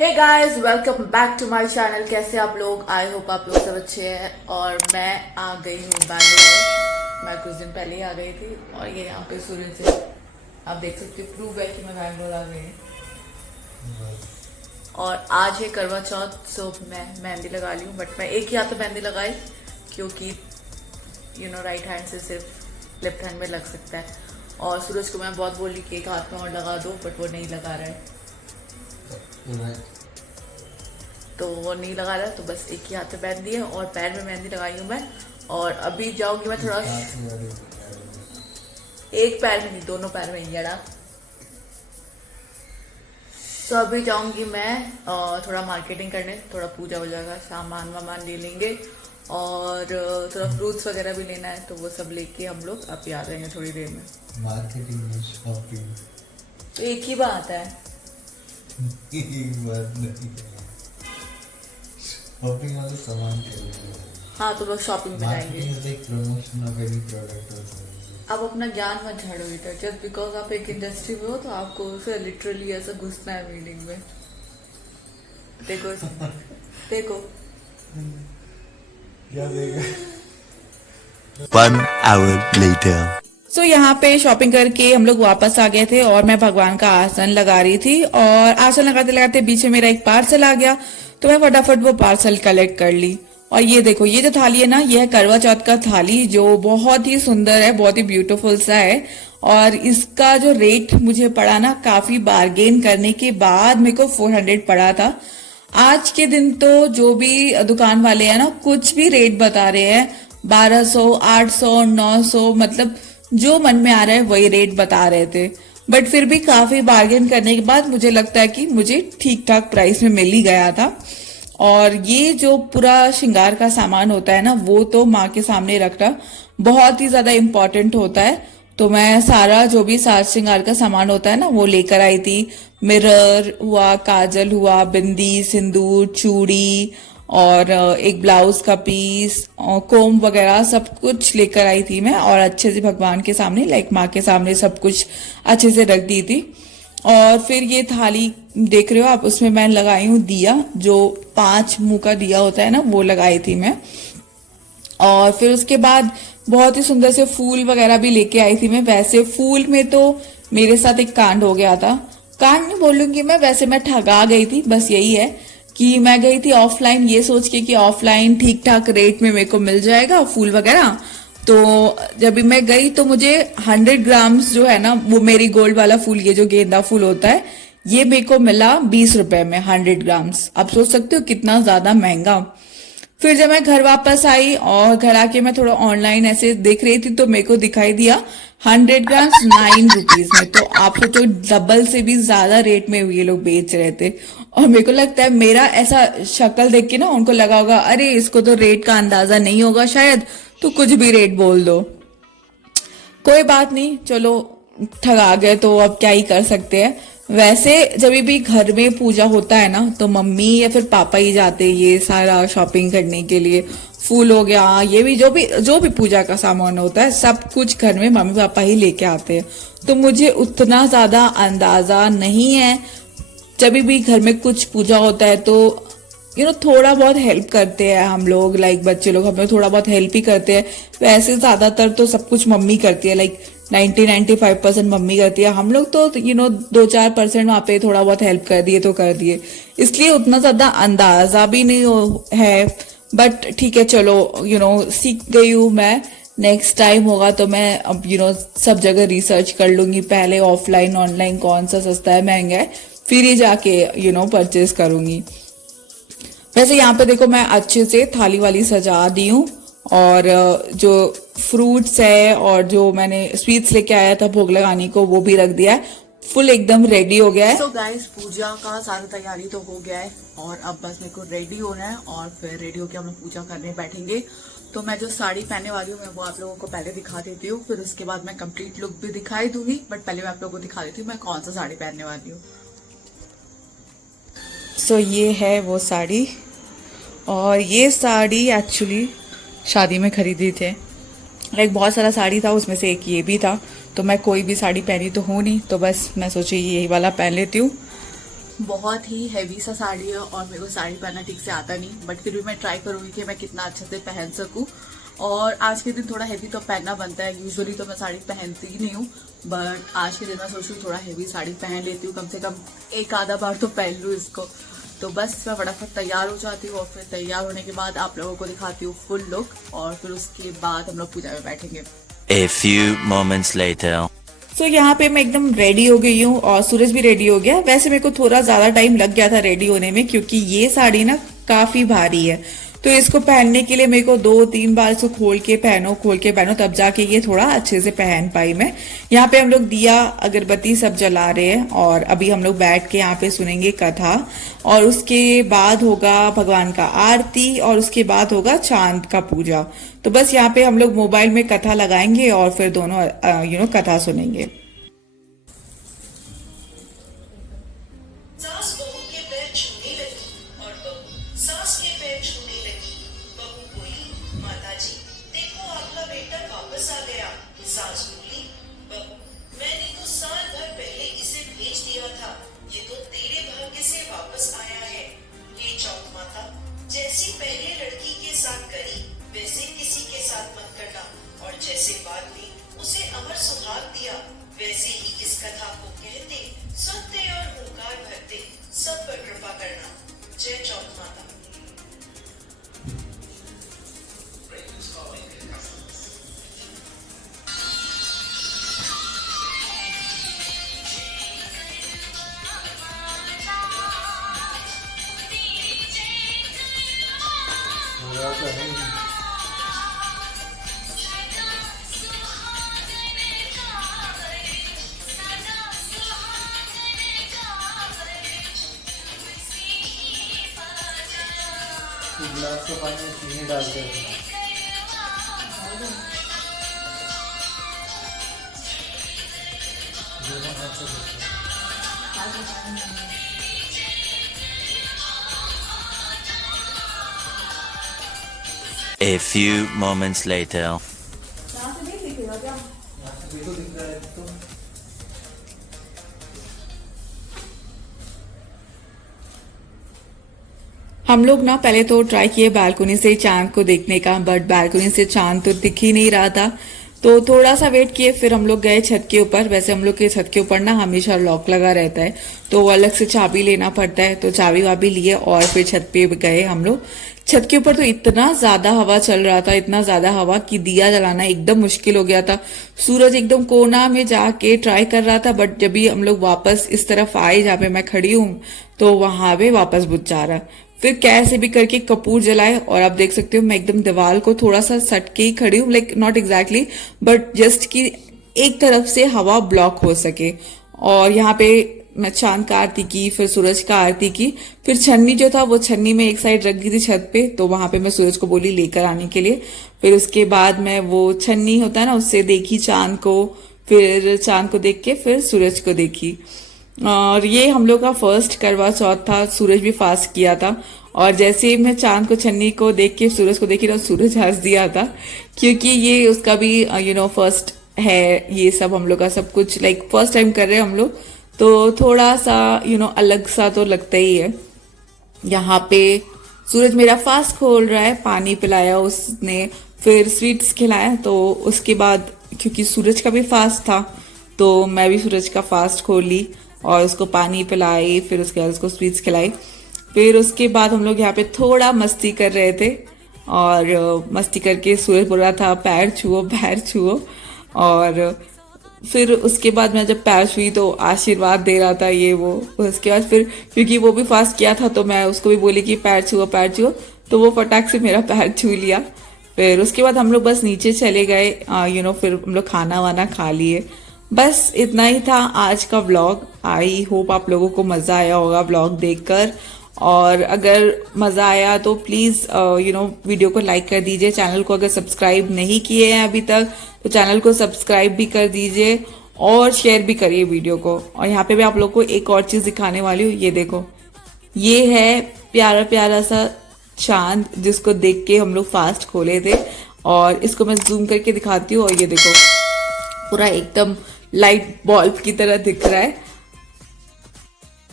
Hey guys, welcome back to my channel. कैसे आप लोग? आई होप आप लोग सब अच्छे हैं। और मैं आ गई हूँ बैंगलोर। मैं कुछ दिन पहले ही आ गई थी और ये यहाँ पे सूरज से आप देख सकते हो, प्रूव है कि मैं बैंगलोर आ गई हूँ। और आज है करवा चौथ, सो मैं मेहंदी लगा ली हूँ। बट मैं एक ही हाथ में मेहंदी लगाई क्योंकि राइट हैंड से सिर्फ लेफ्ट हैंड में लग सकता है। और सूरज को मैं बहुत बोली कि एक हाथ में और लगा दो, बट वो नहीं लगा रहा है। तो वो नहीं लगा रहा, तो बस एक ही हाथ में मेहंदी है और पैर में मेहंदी लगाई हूँ मैं। और अभी जाऊंगी मैं थोड़ा, एक पैर में नहीं, दोनों पैर में ही जड़ा। तो अभी जाऊंगी मैं थोड़ा मार्केटिंग करने, थोड़ा पूजा वूजा का सामान वामान ले लेंगे और थोड़ा फ्रूट्स वगैरह भी लेना है, तो वो सब लेके हम लोग अभी आ जाएंगे थोड़ी देर में। मार्केटिंग में शॉपिंग तो एक ही बात है। एक बात नहीं, शॉपिंग वाले सामान के लिए। हाँ, तो लोग शॉपिंग पे जाएंगे। Marketing is like promotion of any product और सर्विस। आप अपना ज्ञान मत झाड़ो इधर। जस्ट बिकॉज आप एक इंडस्ट्री में हो तो आपको उसे लिटरली ऐसा घुसना है मीनिंग में। देखो देखो क्या देगा? 1 hour later. सो यहाँ पे शॉपिंग करके हम लोग वापस आ गए थे और मैं भगवान का आसन लगा रही थी। और आसन लगाते लगाते बीच में मेरा एक पार्सल आ गया, तो मैं फटाफट वो पार्सल कलेक्ट कर ली। और ये देखो, ये जो थाली है ना, ये है करवा चौथ का थाली, जो बहुत ही सुंदर है, बहुत ही ब्यूटीफुल सा है। और इसका जो रेट मुझे पड़ा ना, काफी बार्गेन करने के बाद मेरे को 400 पड़ा था। आज के दिन तो जो भी दुकान वाले हैं ना, कुछ भी रेट बता रहे हैं, 1200, 800, 900, मतलब जो मन में आ रहा है वही रेट बता रहे थे। बट फिर भी काफी बार्गेन करने के बाद मुझे लगता है कि मुझे ठीक ठाक प्राइस में मिल ही गया था। और ये जो पूरा श्रृंगार का सामान होता है ना, वो तो माँ के सामने रखना बहुत ही ज्यादा इम्पोर्टेंट होता है। तो मैं सारा जो भी साज श्रृंगार का सामान होता है ना, वो लेकर आई थी। मिरर हुआ, काजल हुआ, बिंदी, सिंदूर, चूड़ी और एक ब्लाउज का पीस और कोम वगैरह सब कुछ लेकर आई थी मैं। और अच्छे से भगवान के सामने, लाइक माँ के सामने सब कुछ अच्छे से रख दी थी। और फिर ये थाली देख रहे हो आप, उसमें मैं लगाई हूँ दिया, जो 5 मुंह का दिया होता है ना, वो लगाई थी मैं। और फिर उसके बाद बहुत ही सुंदर से फूल वगैरह भी लेके आई थी मैं। वैसे फूल में तो मेरे साथ एक कांड हो गया था। कांड नहीं बोलूंगी मैं, वैसे मैं ठगा गई थी। बस यही है कि मैं गई थी ऑफलाइन ये सोच के कि ऑफलाइन ठीक ठाक रेट में मेरे को मिल जाएगा फूल वगैरह। तो जब भी मैं गई तो मुझे 100 ग्राम्स जो है ना, वो मेरी गोल्ड वाला फूल, ये जो गेंदा फूल होता है, ये मेरे को मिला 20 रुपए में 100 ग्राम्स। आप सोच सकते हो कितना ज्यादा महंगा। फिर जब मैं घर वापस आई और घर आके मैं थोड़ा ऑनलाइन ऐसे देख रही थी, तो मेरे को दिखाई दिया 100 ग्राम्स 9 रुपीज में। तो आप सोचो डबल से भी ज्यादा रेट में ये लोग बेच रहे थे। और मेरे को लगता है मेरा ऐसा शक्ल देख के ना उनको लगा होगा, अरे इसको तो रेट का अंदाजा नहीं होगा शायद, तो कुछ भी रेट बोल दो। कोई बात नहीं, चलो ठगा गए तो अब क्या ही कर सकते हैं। वैसे जब भी घर में पूजा होता है ना, तो मम्मी या फिर पापा ही जाते हैं ये सारा शॉपिंग करने के लिए। फूल हो गया, ये भी जो भी पूजा का सामान होता है, सब कुछ घर में मम्मी पापा ही लेके आते हैं। तो मुझे उतना ज्यादा अंदाजा नहीं है। जब भी घर में कुछ पूजा होता है तो थोड़ा बहुत हेल्प करते हैं हम लोग, लाइक बच्चे लोग हमें थोड़ा बहुत हेल्प ही करते हैं। वैसे ज्यादातर तो सब कुछ मम्मी करती है, लाइक 90-95% मम्मी करती है। हम लोग तो 2-4% वहां पे थोड़ा बहुत हेल्प कर दिए तो कर दिए, इसलिए उतना ज्यादा अंदाजा भी नहीं है। बट ठीक है, चलो सीख गई हूँ मैं। नेक्स्ट टाइम होगा तो मैं अब सब जगह रिसर्च कर लूंगी, पहले ऑफलाइन ऑनलाइन कौन सा सस्ता है महंगा है, फिर ही जाके परचेज करूंगी। वैसे यहाँ पे देखो, मैं अच्छे से थाली वाली सजा दी हूँ। और जो फ्रूट्स है और जो मैंने स्वीट्स लेके आया था भोग लगाने को, वो भी रख दिया है। फुल एकदम रेडी हो गया है। तो गाइस, पूजा का सारी तैयारी तो हो गया है और अब बस मेरे को रेडी होना है और फिर रेडी होके हम लोग पूजा करने बैठेंगे। तो मैं जो साड़ी पहनने वाली हूँ, मैं वो आप लोगों को पहले दिखा देती हूँ, फिर उसके बाद मैं कंप्लीट लुक भी दिखाई दूंगी। बट पहले मैं आप लोगों को दिखा देती हूँ मैं कौन सा साड़ी पहनने वाली हूँ। सो ये है वो साड़ी, और ये साड़ी एक्चुअली शादी में खरीदी थे। लाइक बहुत सारा साड़ी था, उसमें से एक ये भी था। तो मैं कोई भी साड़ी पहनी तो हूँ नहीं, तो बस मैं सोची यही वाला पहन लेती हूँ। बहुत ही हैवी सा साड़ी है और मेरे को साड़ी पहनना ठीक से आता नहीं, बट फिर भी मैं ट्राई करूंगी कि मैं कितना अच्छे से पहन सकूं। और आज के दिन थोड़ा हैवी तो पहनना बनता है, यूजुअली तो मैं साड़ी पहनती ही नहीं हूँ, बट आज के दिन मैं सोच रही हूँ थोड़ा हैवी साड़ी पहन लेती हूँ, कम से कम एक आधा बार तो पहन लूँ इसको। तो बस मैं फटाफट तैयार हो जाती हूँ और फिर तैयार होने के बाद आप लोगों को दिखाती हूँ फुल लुक, और फिर उसके बाद हम लोग पूजा में बैठेंगे। A few moments later. सो यहाँ पे मैं एकदम रेडी हो गई हूँ और सूरज भी रेडी हो गया। वैसे मेरे को थोड़ा ज्यादा टाइम लग गया था रेडी होने में, क्योंकि ये साड़ी ना काफी भारी है, तो इसको पहनने के लिए मेरे को 2-3 बार इसको खोल के पहनो तब जाके ये थोड़ा अच्छे से पहन पाई मैं। यहाँ पे हम लोग दिया अगरबत्ती सब जला रहे हैं और अभी हम लोग बैठ के यहाँ पे सुनेंगे कथा, और उसके बाद होगा भगवान का आरती और उसके बाद होगा चांद का पूजा। तो बस यहाँ पे हम लोग मोबाइल में कथा लगाएंगे और फिर दोनों कथा सुनेंगे। सास बहू के पैर छूने लगी और बहू सास के पैर छूने लगी। बहू बोली, माताजी देखो आपका बेटा वापस आ गया। सास बोली, बहू मैंने तो साल भर पहले इसे भेज दिया था, ये तो तेरे भाग्य से वापस आया है। हे चौथ माता, जैसी पहले लड़की के साथ करी वैसे किसी के साथ मत करना, और जैसे बाद में उसे अमर सुहाग दिया वैसे ही इस कथा को कहते सुनते और हुंकार भरते सब पर कृपा करना। जय चौथ माता। मजा तो है ही। गिलास का पानी में चीनी डाल के रखना। दोनों हाथ से रखना। A few moments later. यहाँ से देखो दिख रहा है तो। हम लोग ना पहले तो ट्राई किए बालकनी से चांद को देखने का, बट बालकनी से चांद तो दिख ही नहीं रहा था, तो थोड़ा सा वेट किए। फिर हम लोग गए छत के ऊपर। वैसे हम लोग के छत के ऊपर ना हमेशा लॉक लगा रहता है, तो अलग से चाबी लेना पड़ता है, तो चाबी वाबी लिए और फिर छत पे गए हम लोग। छत के ऊपर तो इतना ज्यादा हवा चल रहा था, इतना ज्यादा हवा कि दिया जलाना एकदम मुश्किल हो गया था। सूरज एकदम कोना में जाके ट्राई कर रहा था, बट जब भी हम लोग वापस इस तरफ आए जहाँ पे मैं खड़ी हूँ, तो वहां पे वापस बुझ जा रहा। फिर कैसे भी करके कपूर जलाए, और आप देख सकते हो मैं एकदम दीवार को थोड़ा सा सट के ही खड़ी हूँ, like not exactly but just कि एक तरफ से हवा ब्लॉक हो सके। और यहाँ पे मैं चांद का आरती की, फिर सूरज का आरती की, फिर छन्नी जो था वो छन्नी में एक साइड रख दी थी छत पे, तो वहां पे मैं सूरज को बोली लेकर आने के लिए। फिर उसके बाद मैं वो छन्नी होता है ना उससे देखी चांद को, फिर चांद को देख के फिर सूरज को देखी। और ये हम लोग का फर्स्ट करवा चौथ था, सूरज भी फास्ट किया था। और जैसे ही मैं चांद को छन्नी को देख के सूरज को देखी तो सूरज हंस दिया था, क्योंकि ये उसका भी फर्स्ट है, ये सब हम लोग का सब कुछ लाइक फर्स्ट टाइम कर रहे हैं हम लोग, तो थोड़ा सा अलग सा तो लगता ही है। यहाँ पे सूरज मेरा फास्ट खोल रहा है, पानी पिलाया उसने, फिर स्वीट्स खिलाया, तो उसके बाद क्योंकि सूरज का भी फास्ट था तो मैं भी सूरज का फास्ट खोल ली और उसको पानी पिलाई, फिर उसके बाद उसको स्वीट्स खिलाई। फिर उसके बाद हम लोग यहाँ पे थोड़ा मस्ती कर रहे थे, और मस्ती करके सूरज बोल रहा था पैर छुओ पैर छुओ, और फिर उसके बाद मैं जब पैर छुई तो आशीर्वाद दे रहा था ये वो। उसके बाद फिर क्योंकि वो भी फास्ट किया था तो मैं उसको भी बोली कि पैर छुओ, तो वो फटाक से मेरा पैर छू लिया। फिर उसके बाद हम लोग बस नीचे चले गए, फिर हम लोग खाना वाना खा लिए। बस इतना ही था आज का व्लॉग। आई होप आप लोगों को मजा आया होगा व्लॉग देखकर, और अगर मजा आया तो प्लीज वीडियो को लाइक कर दीजिए। चैनल को अगर सब्सक्राइब नहीं किए हैं अभी तक तो चैनल को सब्सक्राइब भी कर दीजिए और शेयर भी करिए वीडियो को। और यहाँ पे मैं आप लोग को एक और चीज दिखाने वाली हूँ, ये देखो, ये है प्यारा प्यारा सा चांद जिसको देख के हम लोग फास्ट खोले थे, और इसको मैं जूम करके दिखाती हूँ। और ये देखो पूरा एकदम लाइट बल्ब की तरह दिख रहा है।